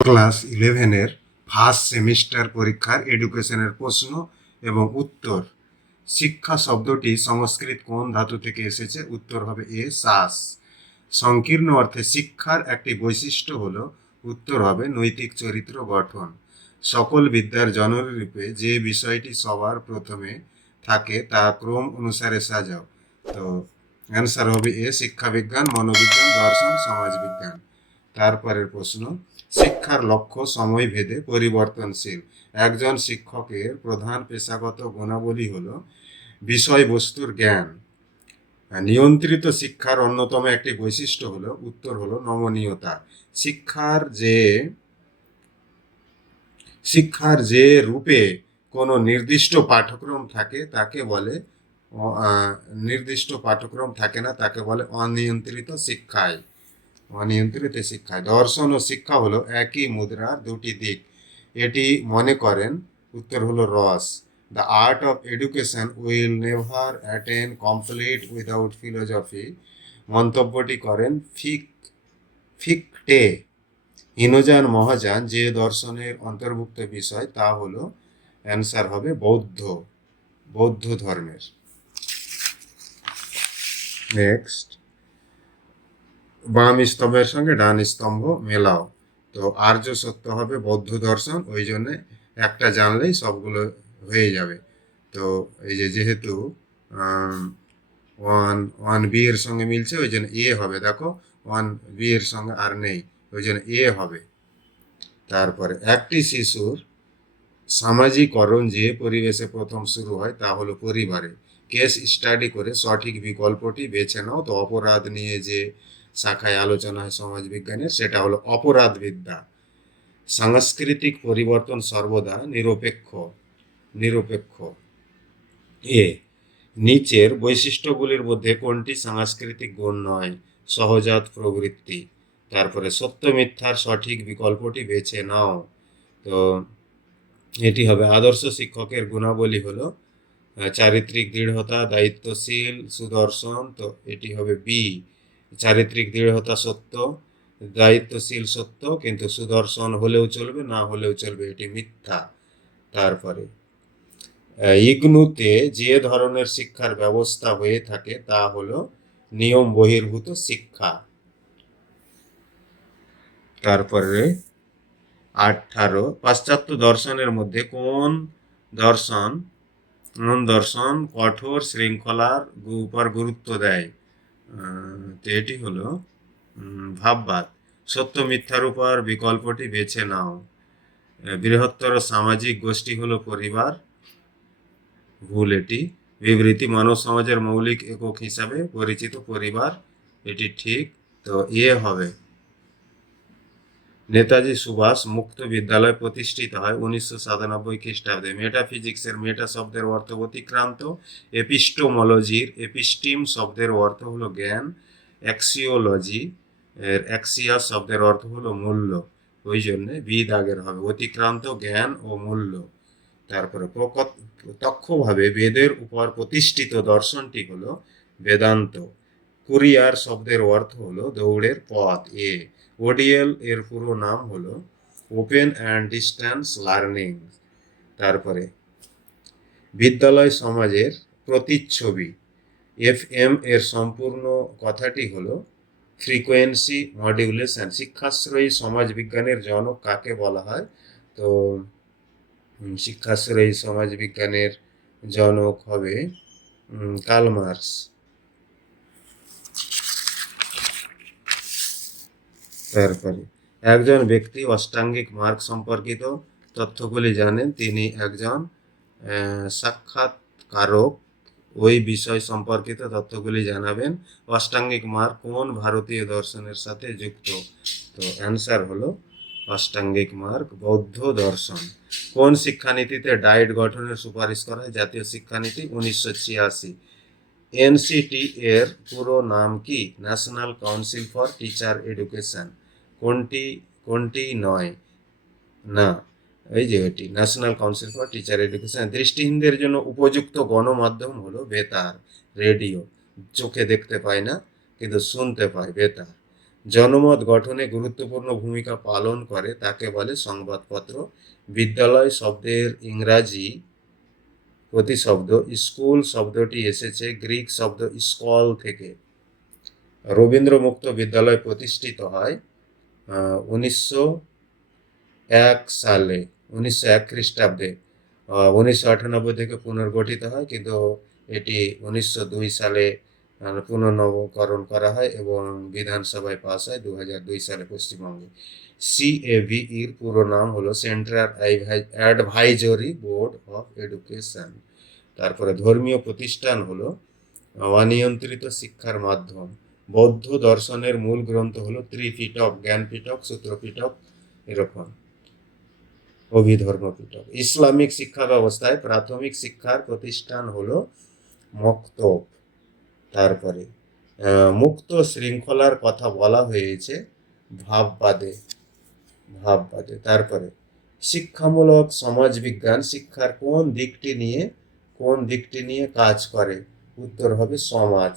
Class 11-এর first semester পরীক্ষার এডুকেশনের প্রশ্ন এবং উত্তর। শিক্ষা শব্দটি সংস্কৃত কোন ধাতু থেকে এসেছে? উত্তর হবে এ, শ্বাস। সংকীর্ণ অর্থে শিক্ষার একটি বৈশিষ্ট্য হলো, উত্তর হবে নৈতিক চরিত্র গঠন। সকল বিদ্যার জননী রূপে যে বিষয়টি সবার প্রথমে থাকে তা ক্রম অনুসারে সাজাও। তো অ্যান্সার হবে এ, শিক্ষাবিজ্ঞান, মনোবিজ্ঞান, দর্শন, সমাজবিজ্ঞান। তারপরের প্রশ্ন, শিক্ষার লক্ষ্য সময়ভেদে পরিবর্তনশীল। একজন শিক্ষকের প্রধান পেশাগত গুণাবলী হলো বিষয়বস্তুর জ্ঞান। নিয়ন্ত্রিত শিক্ষার অন্যতম একটি বৈশিষ্ট্য হলো, উত্তর হলো নমনীয়তা। শিক্ষার যে রূপে কোনো নির্দিষ্ট পাঠ্যক্রম থাকে তাকে বলে নির্দিষ্ট পাঠ্যক্রম থাকে না, তাকে বলে অনিয়ন্ত্রিত শিক্ষায়। দর্শন ও শিক্ষা হলো একই মুদ্রার দুটি দিক। এটি মনে করেন, উত্তর হলো রস। The art of education will never attain complete without philosophy. মন্তব্যটি করেন ফিকটে। হীনযান মহাযান যে দর্শনের অন্তর্ভুক্ত বিষয় তা হলো, অ্যান্সার হবে বৌদ্ধ ধর্মের। নেক্সট, বাম স্তম্ভের সঙ্গে ডান স্তম্ভ মেলাও। তো আর্য সত্য হবে বৌদ্ধ দর্শন, ওই জন্যে একটা জানলেই সবগুলো হয়ে যাবে। তো এই যেহেতু ওয়ান বি এর সঙ্গে মিলছে ওই জন্য এ হবে। দেখো, ওয়ান বি এর সঙ্গে আর নেই, ওই জন্য এ হবে। তারপরে একটি শিশুর সামাজিকরণ যে পরিবেশে প্রথম শুরু হয় তা হলো পরিবারে। কেস স্টাডি করে সঠিক বিকল্পটি বেছে নাও। তো অপরাধ নিয়ে যে শাখায় আলোচনা হয় সমাজবিজ্ঞানের, সেটা হলো অপরাধবিদ্যা। সাংস্কৃতিক পরিবর্তন সর্বদা নিরপেক্ষ। এ, নিচের বৈশিষ্ট্যগুলির মধ্যে কোনটি সাংস্কৃতিক গুণ নয়? সহজাত প্রবৃত্তি। তারপরে সত্য মিথ্যার সঠিক বিকল্পটি বেছে নাও। তো এটি হবে আদর্শ শিক্ষকের গুণাবলী হলো চারিত্রিক দৃঢ়তা, দায়িত্বশীল, সুদর্শন। তো এটি হবে বি, চারিত্রিক দৃঢ়তা সত্য, দায়িত্বশীল সত্য, কিন্তু সুদর্শন হলেও চলবে, না হলেও চলবে, এটি মিথ্যা। তারপরে ইগনুতে যে ধরনের শিক্ষার ব্যবস্থা হয়ে থাকে তা হলো নিয়ম বহির্ভূত শিক্ষা। তারপরে 18, পাশ্চাত্য দর্শনের মধ্যে কোন দর্শন কঠোর শৃঙ্খলার উপর গুরুত্ব দেয়? তো এটি হলো ভাববাদ। সত্য মিথ্যার উপর বিকল্পটি বেছে নাও। বৃহত্তর সামাজিক গোষ্ঠী হলো পরিবার, ভুল এটি। বিবৃতি, মানব সমাজের মৌলিক একক হিসাবে পরিচিত পরিবার, এটি ঠিক। তো এ হবে। নেতাজি সুভাষ মুক্ত বিদ্যালয় প্রতিষ্ঠিত হয় 1997 খ্রিস্টাব্দে। মেটাফিজিক্সের মেটা শব্দের অর্থ অতিক্রান্ত। এপিস্টোমোলজির এপিস্টিম শব্দের অর্থ হলো জ্ঞান। অ্যাক্সিওলজি এর অ্যাক্সিয়াস শব্দের অর্থ হলো মূল্য, ওই জন্যে বি দাগের হবে, অতিক্রান্ত, জ্ঞান ও মূল্য। তারপরে প্রত্যক্ষভাবে বেদের উপর প্রতিষ্ঠিত দর্শনটি হলো বেদান্ত। কুরিয়ার শব্দের অর্থ হলো দৌড়ের পথ। এ, ওডিএল এর পুরো নাম হলো ওপেন অ্যান্ড ডিস্ট্যান্স লার্নিং। তারপরে বিদ্যালয় সমাজের প্রতিচ্ছবি। FM এর সম্পূর্ণ কথাটি হলো ফ্রিকোয়েন্সি মডিউলেশন। শিক্ষাশ্রয়ী সমাজবিজ্ঞানের জনক কাকে বলা হয়? তো শিক্ষাশ্রয়ী সমাজবিজ্ঞানের জনক হবে কার্ল মার্কস। তারপরে একজন ব্যক্তি অষ্টাঙ্গিক মার্গ সম্পর্কিত তথ্যগুলি জানেন, তিনি একজন সাক্ষাৎকারক ওই বিষয় সম্পর্কিত তথ্যগুলি জানাবেন। অষ্টাঙ্গিক মার্গ কোন ভারতীয় দর্শনের সাথে যুক্ত? তো অ্যান্সার হলো অষ্টাঙ্গিক মার্গ বৌদ্ধ দর্শন। কোন শিক্ষানীতিতে ডায়েট গঠনের সুপারিশ করা হয়? জাতীয় শিক্ষানীতি 1986। NCT এর পুরো নাম কি? National council for teacher education. কোনটি নয়? না, এই যে এটি national council for teacher education. দৃষ্টিহীনদের জন্য উপযুক্ত গণমাধ্যম হলো বেতার, রেডিও। চোখে দেখতে পায় না কিন্তু শুনতে পায়, বেতার। জনমত গঠনে গুরুত্বপূর্ণ ভূমিকা পালন করে তাকে বলে সংবাদপত্র। বিদ্যালয় শব্দের ইংরাজি প্রতিশব্দ স্কুল শব্দটি এসেছে গ্রিক শব্দ স্কল থেকে। রবীন্দ্র মুক্ত বিদ্যালয় প্রতিষ্ঠিত হয় 1901 সালে, 1901 খ্রিস্টাব্দে। 1998 থেকে পুনর্গঠিত হয়, কিন্তু এটি 1902 সালে পুনর্নবকরণ করা হয় এবং বিধানসভায় পাস হয় 2002 সালে পশ্চিমবঙ্গে। CAVEর পুরো নাম হলো central advisory board of education. তারপরে ধর্মীয় প্রতিষ্ঠান হলো অনিয়ন্ত্রিত শিক্ষার মাধ্যম। বৌদ্ধ দর্শনের মূল গ্রন্থ হলো ত্রিপিটক, জ্ঞানপিটক, সূত্রপিটক, এরকম অভিধর্ম পিটক। ইসলামিক শিক্ষা ব্যবস্থায় প্রাথমিক শিক্ষার প্রতিষ্ঠান হলো মক্তব। তারপরে মুক্ত শৃঙ্খলার কথা বলা হয়েছে ভাববাদে। তারপরে শিক্ষামূলক সমাজবিজ্ঞান শিক্ষার কোন দিকটি নিয়ে কাজ করে? উত্তর হবে সমাজ।